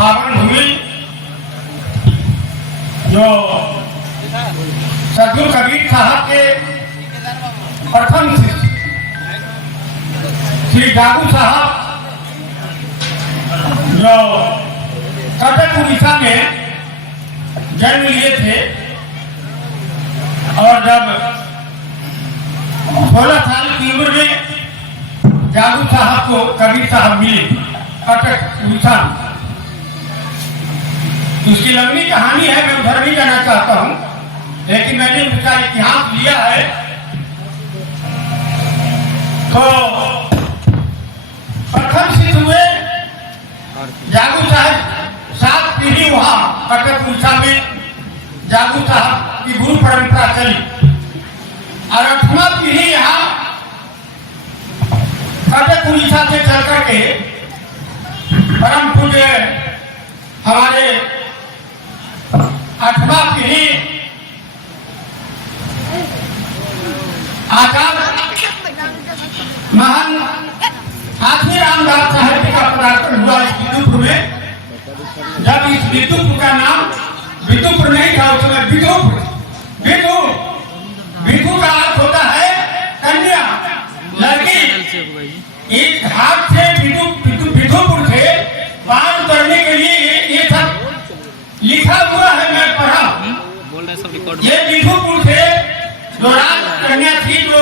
पावन भूमि जो सदगुरु कबीर साहब के प्रथम शिष्य श्री जागू साहब जो कटक उड़ीसा में जन्म लिए थे और जब 16 साल की उम्र में जागू साहब को कबीर साहब मिले कटक उड़ीसा। उसकी लंबी कहानी है, मैं उधर नहीं जाना चाहता हूँ, लेकिन मैंने उसका इतिहास लिया है। तो प्रथम शिष्य हुए जागू साहब, 7 पीढ़ी वहाँ कटक उड़ीसा में जागू साहब की गुरु परंपरा चली और 8वां पीढ़ी यहाँ कटक उड़ीसा से चल करके परम पूज्य हमारे 8वां पीढ़ी आचार्य महान हाथी रामदास साहब जी का पदार्पण हुआ इस विदुपुर में। जब इस विदुपुर का नाम विदुपुर नहीं था, उस समय विदु का अर्थ होता है कन्या, लड़की। इस घाट से विदुपुर से पार करने के लिए ये सब लिखा हुआ है, मैं पढ़ा। ये विदुपुर से जो राज कन्या थी, जो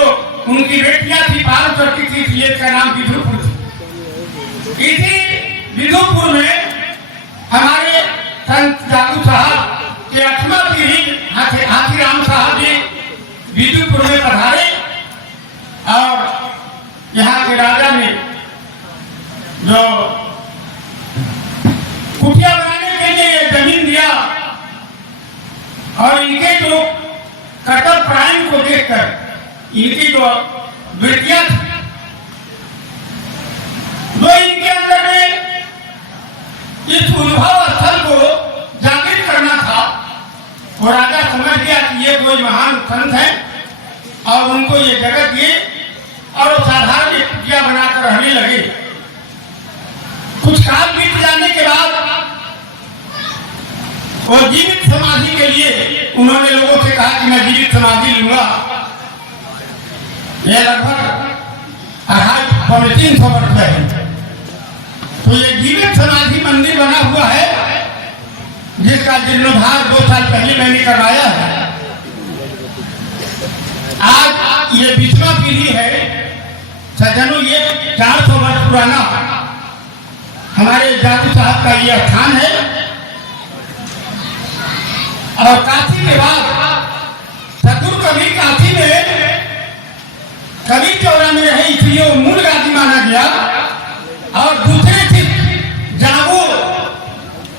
उनकी बेटियां थी, पार करती थी, इसलिए इसका नाम विदुपुर थी। इसी विदुपुर में हमारे संत जागू साहब के 8वां पीढ़ी हाथीराम साहब जी विदुपुर में पधारे और यहाँ के राजा ने जो कुटिया बनाने के लिए जमीन दिया और इनके जो कटर प्राण को देखकर इनकी जो बेटियां थी, वो इनके अंदर में इस उद्भव स्थल को जागृत करना था। वो राजा समझ गया कि ये कोई महान संत है और उनको ये जगह दिए और वो साधारण कुटिया बनाकर रहने लगे। कुछ काल बीत जाने के बाद वो जीवित समाधि के लिए उन्होंने लोगों से कहा कि मैं जीवित समाधि लूंगा। ये लगभग 250-300 वर्ष है। तो ये जीवित समाधि मंदिर बना हुआ है, जिसका जीर्णोद्धार 2 साल पहले मैंने करवाया है। आज ये 20वां पीढ़ी है सज्जनों, ये 400 वर्ष पुराना हमारे जागू साहब का ये स्थान है। और काशी के बाद सदगुरु कबीर काशी में कबीर चौरा में रहे, इसलिए वो मूल गादी माना गया। और दूसरे जागू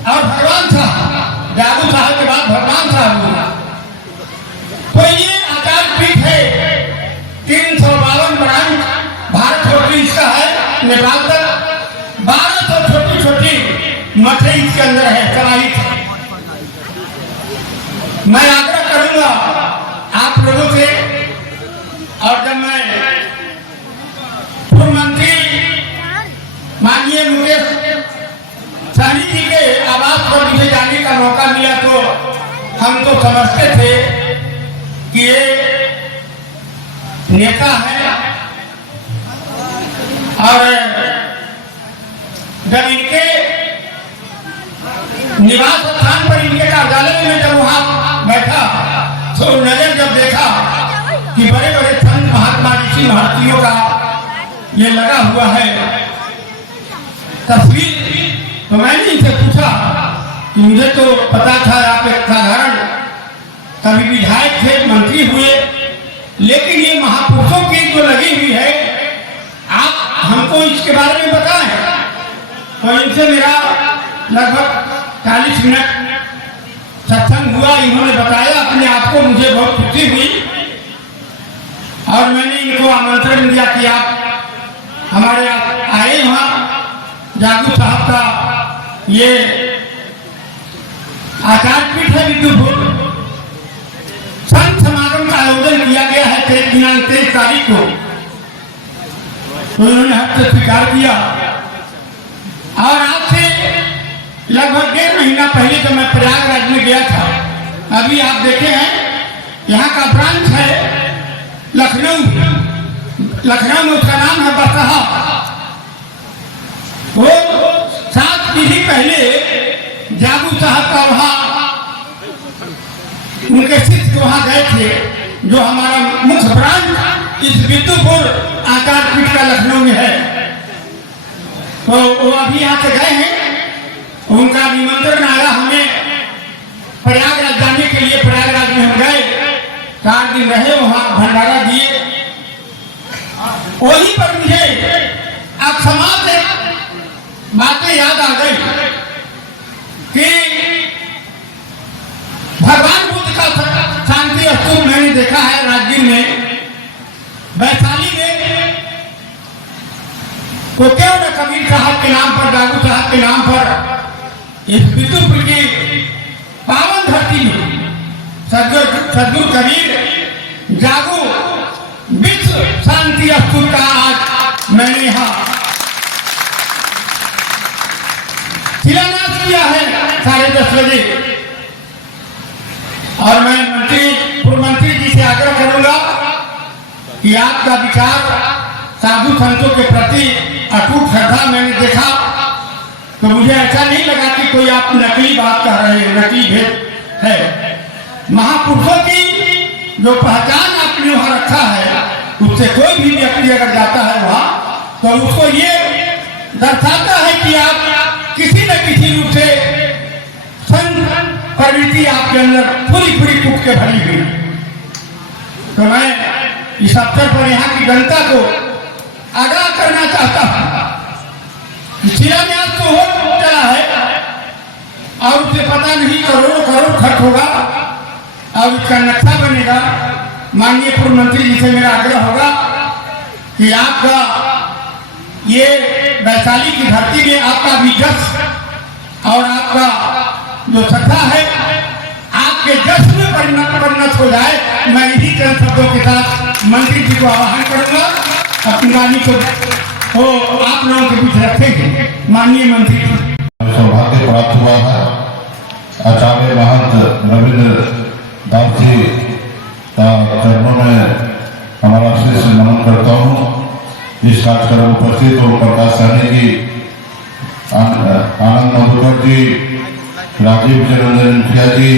और भगवान साहब, जागू साहब के बाद भगवान साहब हुआ। तो ये आचार्य पीठ है, 352 ब्रांच भारत छोटी इसका है, नेपाल तक 1200 छोटी छोटी मठे इसके अंदर है समाहित। मैं आग्रह करूंगा आप लोगों से, और जब मैं पूर्व मंत्री माननीय मुकेश सहनी जी के आवास पर मुझे जाने का मौका मिला तो हम तो समझते थे कि ये नेता है, और जब इनके निवास स्थान पर इनके कार्यालय में जब वहां बैठा तो नजर जब देखा कि बड़े बड़े संत महात्मा ऋषि महर्षियों का ये लगा हुआ है तस्वीर, तो मैंने इनसे पूछा कि मुझे तो पता था आप एक साधारण कभी विधायक थे, मंत्री हुए, लेकिन ये महापुरुषों की जो लगी हुई है, आप हमको इसके बारे में बताएं। तो इनसे मेरा लगभग 40 मिनट सत्संग हुआ। इन्होंने बताया अपने आप को, मुझे बहुत खुशी हुई और मैंने इनको आमंत्रण दिया कि आप हमारे आए वहाँ जागू साहब का ये आचार्य पीठ है विदुपुर, संत समागम का आयोजन किया गया है दिनांक 23 तारीख को। तो उन्होंने हस्त स्वीकार किया और आज से लगभग 1.5 महीना पहले जब मैं प्रयागराज में गया था, अभी आप देखे हैं यहाँ का ब्रांच है लखनऊ में, उसका नाम है बसहा। वो 7 पीढ़ी पहले जागू साहब का वहाँ उनके शिष्य वहाँ गए थे, जो हमारा मुख्य ब्रांच इस विद्युपुर आकार पीठ का लखनऊ में है। तो वो अभी यहाँ से गए हैं, उनका निमंत्रण आया हमें प्रयागराज जाने के लिए। प्रयागराज में हम गए, 4 दिन रहे, वहाँ भंडारा दिए। वहीं पर मुझे अब समाज से बातें याद आ गई कि भगवान बुद्ध का शांति स्तूप मैंने देखा है राजगीर में, वैशाली में। तो क्यों न कबीर साहब के नाम पर, जागू साहब के नाम पर इस विद्युपुर की पावन धरती में सदगुरु कबीर जागू विश्व शांति स्तूप का आज मैंने यहाँ शिलान्यास किया है 10:30 बजे। और मैं पूर्व मंत्री जी से आग्रह करूंगा कि आपका विचार साधु संतों के प्रति अटूट श्रद्धा मैंने देखा, तो मुझे ऐसा नहीं लगा कि कोई आप नकली बात कह रहे हैं, नकली भेद है। महापुरुषों की जो पहचान आपने वहां रखा है, उससे कोई भी व्यक्ति अगर जाता है वहां, तो उसको ये दर्शाता है कि आप किसी न किसी रूप से संत प्रवृत्ति आपके अंदर पूरी टूट के भरी हुई। तो मैं इस अवसर पर यहाँ की जनता को आगाह करना चाहता हूँ। शिलान्यास तो हो चला है और उसे पता नहीं करोड़ खर्च होगा और उसका नक्शा बनेगा। माननीय पूर्व मंत्री जी से मेरा आग्रह होगा कि आपका ये वैशाली की धरती में आपका भी जस और आपका जो श्रद्धा है आपके जस में परिणत हो जाए। मैं इसी चंद शब्दों के साथ मंत्री जी को आह्वान करूंगा, अपनी वाणी को आप लोगों के बीच रखेंगे। माननीय मंत्री, सौभाग्य प्राप्त हुआ है आचार्य महंत रविंद्र दास जी का चरणों में हमारा शीश नमन करता हूँ। इस कार्यक्रम में उपस्थित हो प्रकाश सहनी जी, आनंद मधुकर जी, राजीव चंद्रन मुखिया जी,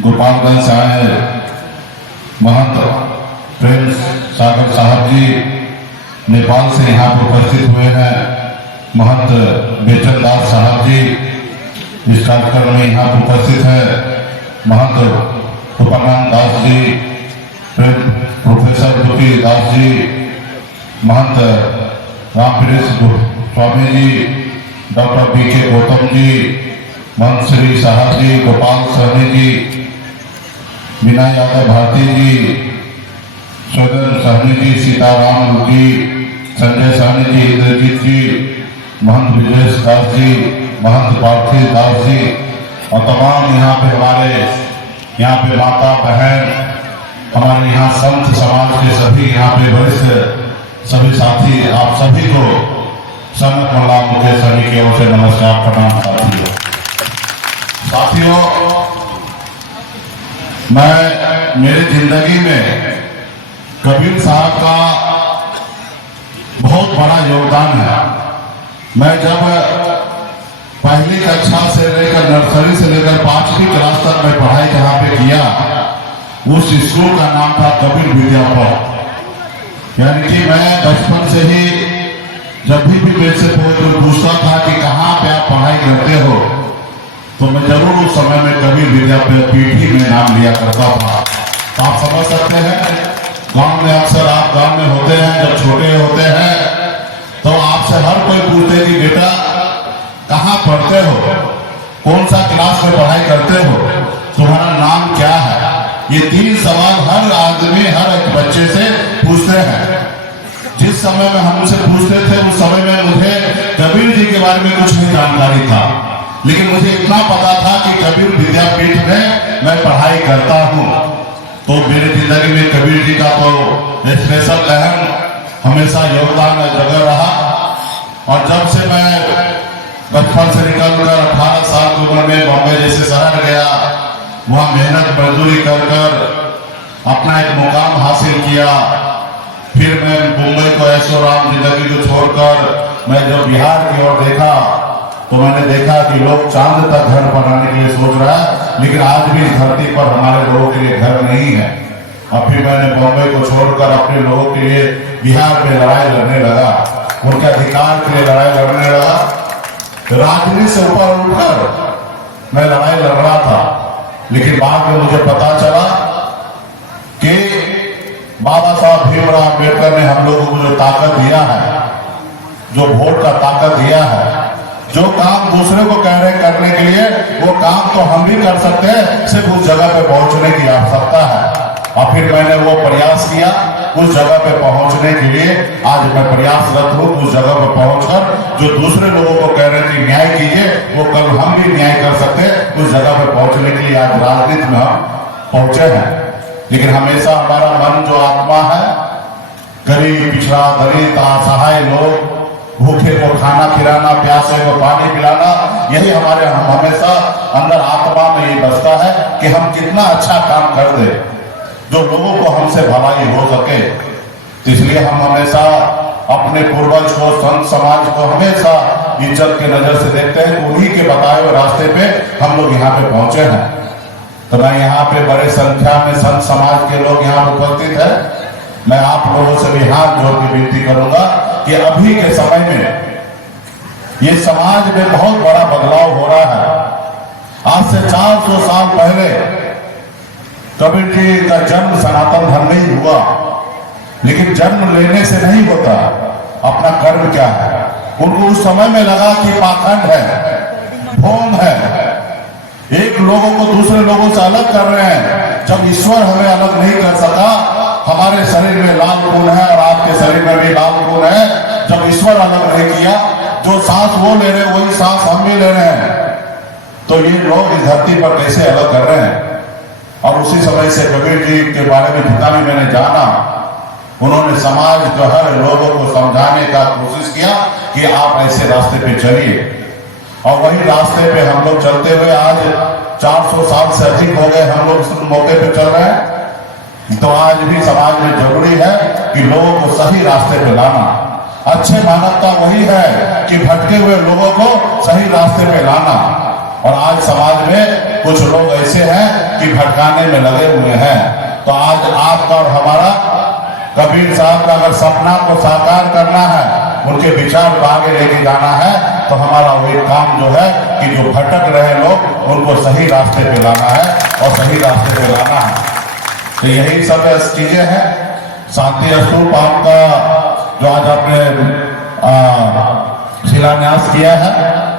गोपालगंज से आए महंत प्रेम सागर साहब जी, नेपाल से यहाँ पर उपस्थित हुए हैं महंत बेचन दास साहब जी, इस कार्यक्रम में यहाँ पर उपस्थित है महंत उपनाम दास जी, प्रोफेसर दुखी दास जी, महंत रामप्रेस स्वामी जी, डॉक्टर BK गौतम जी, महंत श्री साहब जी, गोपाल सहनी जी, मीना यादव भारती जी, सदन सहनी जी, सीताराम जी, संजय सहनी जी, इंद्रजीत जी, महंत विजय दास जी, महंत पार्थिव दास जी और तमाम यहाँ पे हमारे यहाँ पे माता बहन, हमारे यहाँ संत समाज के सभी यहाँ पे वरिष्ठ सभी साथी, आप सभी को सनत मल्ला मुकेश सभी की ओर से नमस्कार प्रणाम। साथियों, मैं मेरी जिंदगी में कबीर साहब का बहुत बड़ा योगदान है। मैं जब पहली कक्षा से लेकर नर्सरी से लेकर 5वीं क्लास तक मैं पढ़ाई जहाँ पे किया, उस स्कूल का नाम था कबीर विद्यापीठ। यानी कि मैं बचपन से ही जब भी मेरे से कोई पूछता था कि कहाँ पे आप पढ़ाई करते हो, तो मैं जरूर उस समय में कबीर विद्यापीठ ही में नाम लिया करता था। तो आप समझ सकते हैं, गांव में अक्सर आप गांव में होते हैं, जब छोटे होते हैं तो आपसे हर कोई पूछते कि बेटा कहाँ पढ़ते हो, कौन सा क्लास में पढ़ाई करते हो, तुम्हारा नाम क्या है। ये 3 सवाल हर आदमी हर एक बच्चे से पूछते हैं। जिस समय में हमसे पूछते थे उस समय में मुझे कबीर जी के बारे में कुछ नहीं जानकारी था, लेकिन मुझे इतना पता था कि कबीर विद्यापीठ में मैं पढ़ाई करता हूँ। तो मेरी जिंदगी में कबीर जी का तो स्पेशल अहम हमेशा योगदान जगह रहा। और जब से मैं बचपन से निकलकर 18 साल की उम्र में बॉम्बे जैसे शहर गया, वहां मेहनत मजदूरी कर कर अपना एक मुकाम हासिल किया। फिर मैं मुंबई को ऐशो आराम जिंदगी को छोड़कर मैं जब बिहार की ओर देखा तो मैंने देखा कि लोग चांद तक घर बनाने के लिए सोच रहा है, लेकिन आज भी इस धरती पर हमारे लोगों के लिए घर नहीं है। अब फिर मैंने बॉम्बे को छोड़कर अपने लोगों के लिए बिहार में लड़ाई लड़ने लगा, उनके अधिकार के लिए लड़ाई लड़ने लगा। राजनीति से ऊपर उठकर मैं लड़ाई लड़ रहा था, लेकिन बाद में मुझे पता चला कि बाबा साहब भीमराव अम्बेडकर ने हम लोगों को जो ताकत दिया है, जो वोट का ताकत दिया है, जो काम दूसरे को कह रहे करने के लिए, वो काम तो हम भी कर सकते हैं, सिर्फ उस जगह पे पहुंचने की आवश्यकता है। और फिर मैंने वो प्रयास किया, उस जगह पे पहुंचने के लिए आज मैं प्रयासरत हूँ। उस जगह पे पहुंचकर जो दूसरे लोगों को कह रहे थे न्याय कीजिए, वो कल हम भी न्याय कर सकते हैं। उस जगह पे पहुंचने के लिए आज राजनीति में हम पहुंचे हैं। लेकिन हमेशा हमारा मन जो आत्मा है, गरीब पिछड़ा दलित असहाय लोग, भूखे को खाना खिलाना, प्यासे को पानी पिलाना, यही हमारे हमेशा अंदर आत्मा में ये बसता है कि हम कितना अच्छा काम कर दे जो लोगों को हमसे भलाई हो सके। तो इसलिए हम हमेशा अपने पूर्वज को, संत समाज को हमेशा इज्जत के नजर से देखते हैं। उन्हीं के बताए हुए रास्ते पे हम लोग यहाँ पे पहुंचे हैं। तो मैं यहाँ पे बड़े संख्या में संत समाज के लोग यहाँ उपस्थित है। मैं आप लोगों से भी हाथ जोड़ के विनती करूंगा कि अभी के समय में ये समाज में बहुत बड़ा बदलाव हो रहा है। आज से 400 साल पहले कबीर जी का जन्म सनातन धर्म में ही हुआ, लेकिन जन्म लेने से नहीं होता, अपना कर्म क्या है। उनको उस समय में लगा कि पाखंड है, ढोंग है, एक लोगों को दूसरे लोगों से अलग कर रहे हैं। जब ईश्वर हमें अलग नहीं कर सका, हमारे शरीर में लाल खून है और आपके शरीर में भी लाल खून है, जब ईश्वर अलग नहीं किया, जो सांस वो ले रहे हैं वही सांस हम भी ले रहे हैं, तो ये लोग इस धरती पर कैसे अलग कर रहे हैं। और उसी समय से कबीर जी के बारे में जितना भी मैंने जाना, उन्होंने समाज के हर लोगों को समझाने का कोशिश किया कि आप ऐसे रास्ते पे चलिए। और वही रास्ते पे हम लोग चलते हुए आज 400 साल से अधिक हो गए हम लोग इस मौके पे चल रहे हैं। तो आज भी समाज में जरूरी है कि लोगों को सही रास्ते पे लाना। अच्छे मानवता वही है कि भटके हुए लोगों को सही रास्ते पे लाना। और आज समाज में कुछ लोग ऐसे हैं कि भटकाने में लगे हुए हैं। तो आज आपका और हमारा कबीर साहब का अगर सपना को साकार करना है, उनके विचार को आगे लेके जाना है, तो हमारा वही काम जो है कि जो भटक रहे लोग उनको सही रास्ते पे लाना है और सही रास्ते पे लाना है। तो यही सब चीजें हैं। शांति स्तूप आपका जो आज आपने शिलान्यास किया है,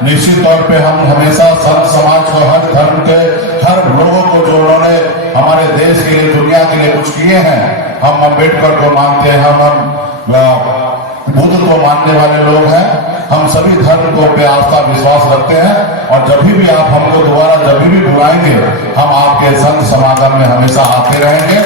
निश्चित तौर पे हम हमेशा संत समाज को, हर धर्म के हर लोगों को जो उन्होंने हमारे देश के लिए, दुनिया के लिए कुछ किए हैं, हम अम्बेडकर को मानते हैं, हम बुद्ध को मानने वाले लोग हैं, हम सभी धर्म को पे आस्था विश्वास रखते हैं। और जब भी आप हमको दोबारा जब भी बुलाएंगे, हम आपके संत समागम में हमेशा आते रहेंगे।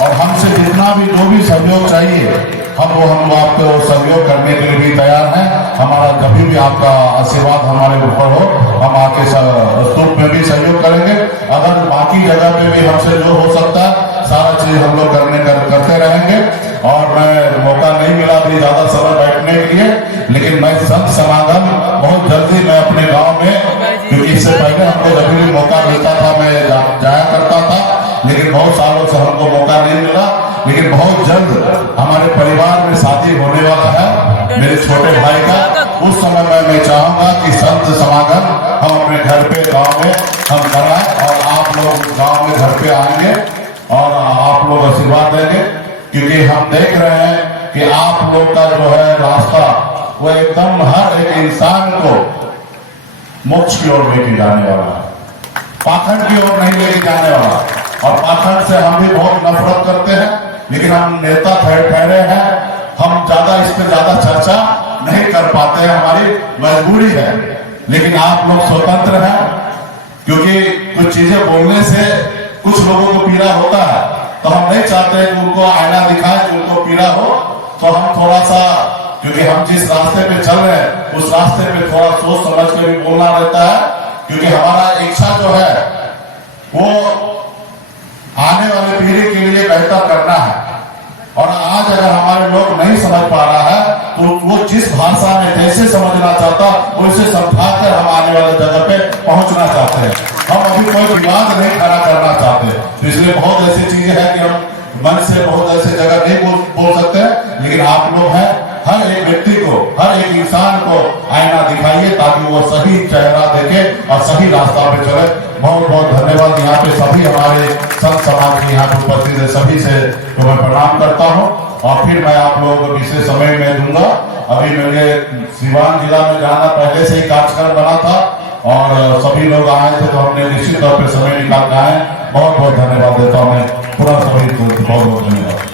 और हमसे जितना भी जो भी सहयोग चाहिए, हम आपको सहयोग करने के लिए भी तैयार हैं। हमारा जब भी आपका आशीर्वाद हमारे ऊपर हो, हम आके स्तूप में भी सहयोग करेंगे। अगर बाकी जगह पे भी हमसे जो हो सकता है, सारा चीज हम लोग करते रहेंगे। और मैं मौका नहीं मिला अभी ज्यादा समय बैठने के लिए, लेकिन मैं संत समागम बहुत जल्दी मैं अपने गांव में, क्योंकि इससे पहले हमको जब भी मौका मिलता था मैं जाया करता था, लेकिन बहुत सालों से हमको मौका नहीं मिला। लेकिन बहुत जल्द हमारे परिवार में शादी होने वाला है मेरे छोटे भाई का। उस समय मैं चाहूंगा कि संत समागम हम अपने घर पे गांव में हम कराएं और आप लोग गांव में घर पे आएंगे और आप लोग आशीर्वाद देंगे, क्योंकि हम देख रहे हैं कि आप लोग का जो है रास्ता वो एकदम हर एक इंसान को मोक्ष की ओर लेके जाने वाला है, पाखंड की ओर नहीं लेके जाने वाला। और पाखंड से हम भी बहुत नफरत करते हैं, लेकिन हम नेता ठहरे हैं, हम ज्यादा इस पर ज्यादा चर्चा नहीं कर पाते हैं, हमारी मजबूरी है। लेकिन आप लोग स्वतंत्र हैं, क्योंकि कुछ चीजें बोलने से कुछ लोगों को पीड़ा होता है, तो हम नहीं चाहते कि उनको आईना दिखाए कि उनको पीड़ा हो। तो हम थोड़ा सा क्योंकि हम जिस रास्ते पे चल रहे हैं उस रास्ते पे थोड़ा सोच समझ के भी बोलना रहता है, क्योंकि हमारा इच्छा जो है वो आने वाली पीढ़ी के लिए बेहतर करना है। और आज अगर हमारे लोग नहीं समझ पा रहा है तो वो जिस भाषा में जैसे समझना चाहता वैसे समझाकर हम आने वाले जगह पे पहुंचना चाहते हैं। हम अभी कोई विवाद नहीं खड़ा करना चाहते, तो इसलिए बहुत ऐसी चीजें हैं कि हम मन से बहुत ऐसी जगह नहीं बोल सकते, लेकिन आप लोग हैं, हर एक व्यक्ति को, हर एक इंसान को आईना दिखाइए ताकि वो सही चेहरा देखे और सही रास्ता पे चले। बहुत बहुत धन्यवाद। यहाँ पे सभी हमारे संत समाज के यहाँ पे उपस्थित है, सभी से तो मैं प्रणाम करता हूँ और फिर मैं आप लोगों को विशेष समय में दूंगा। अभी मेरे सिवान जिला में जाना पहले से ही कार्यक्रम बना था और सभी लोग आए थे, तो हमने निश्चित तौर पर समय निकाल के आए। बहुत बहुत धन्यवाद देता हूँ मैं पुनः सभी को, बहुत बहुत धन्यवाद।